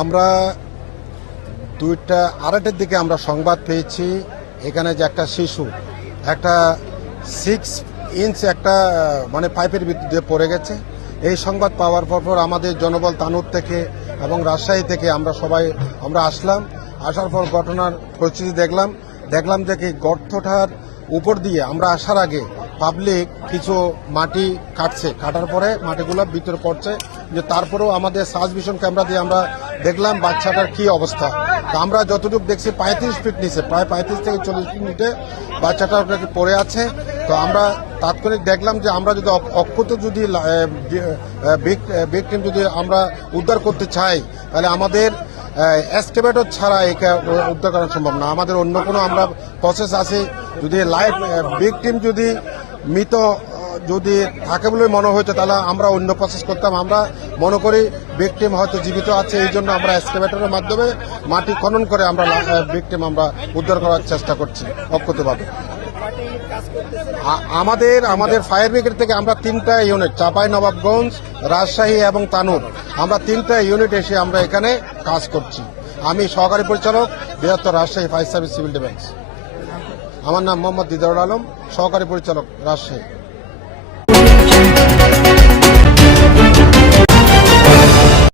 আমরা 2:30 দিকে আমরা সংবাদ পেয়েছি এখানে যে একটা শিশু একটা 6 ইঞ্চ একটা মানে পাইপের ভিতরে পড়ে গেছে। এই সংবাদ পাওয়ার পর আমাদের জনবল তানুর থেকে এবং রাজশাহী থেকে আমরা আসলাম। আসার পর ঘটনার পরিস্থিতি দেখলাম যে কি গর্তটার উপর দিয়ে আমরা আসার আগে পাবলিক কিছু মাটি কাটার পরে মাটিগুলো ভিতরে পড়ছে, যে তারপরেও আমাদের সার্চ ভিশন ক্যামেরা দিয়ে আমরা দেখলাম বাচ্চাটার কি অবস্থা। তো আমরা যতটুকু দেখছি 35 ফিট নিচে, প্রায় 35 থেকে 40 ফিট নিচে বাচ্চাটা ওটাকে পড়ে আছে। তো আমরা তাৎক্ষণিক দেখলাম যে আমরা যদি অক্ষত যদি ভিকটিম যদি আমরা উদ্ধার করতে চাই, তাহলে আমাদের এক্সকেভেটর ছাড়া একে উদ্ধার করা সম্ভব না। আমাদের অন্য কোনো আমরা প্রসেস আছে। যদি লাইভ ভিকটিম যদি মৃত যদি থাকে বলে মনে হইতো, তাহলে আমরা অন্য প্রসেস করতাম। আমরা মনে করি ভিকটিম হয়তো জীবিত আছে, এই জন্য আমরা এক্সকেভেটরের মাধ্যমে মাটি খনন করে আমরা ভিকটিম আমরা উদ্ধার করার চেষ্টা করছি অক্ষতভাবে। আমাদের ফায়ার ব্রিগেড থেকে আমরা 3টা ইউনিট, চাঁপাইনবাবগঞ্জ, রাজশাহী এবং তানুর, আমরা 3টা ইউনিট এসে আমরা এখানে কাজ করছি। আমি সহকারী পরিচালক, বৃহত্তর Rajshahi fire service civil defence. আমার নাম মোহাম্মদ দিদারুল আলম, সহকারী পরিচালক, রাজশাহী।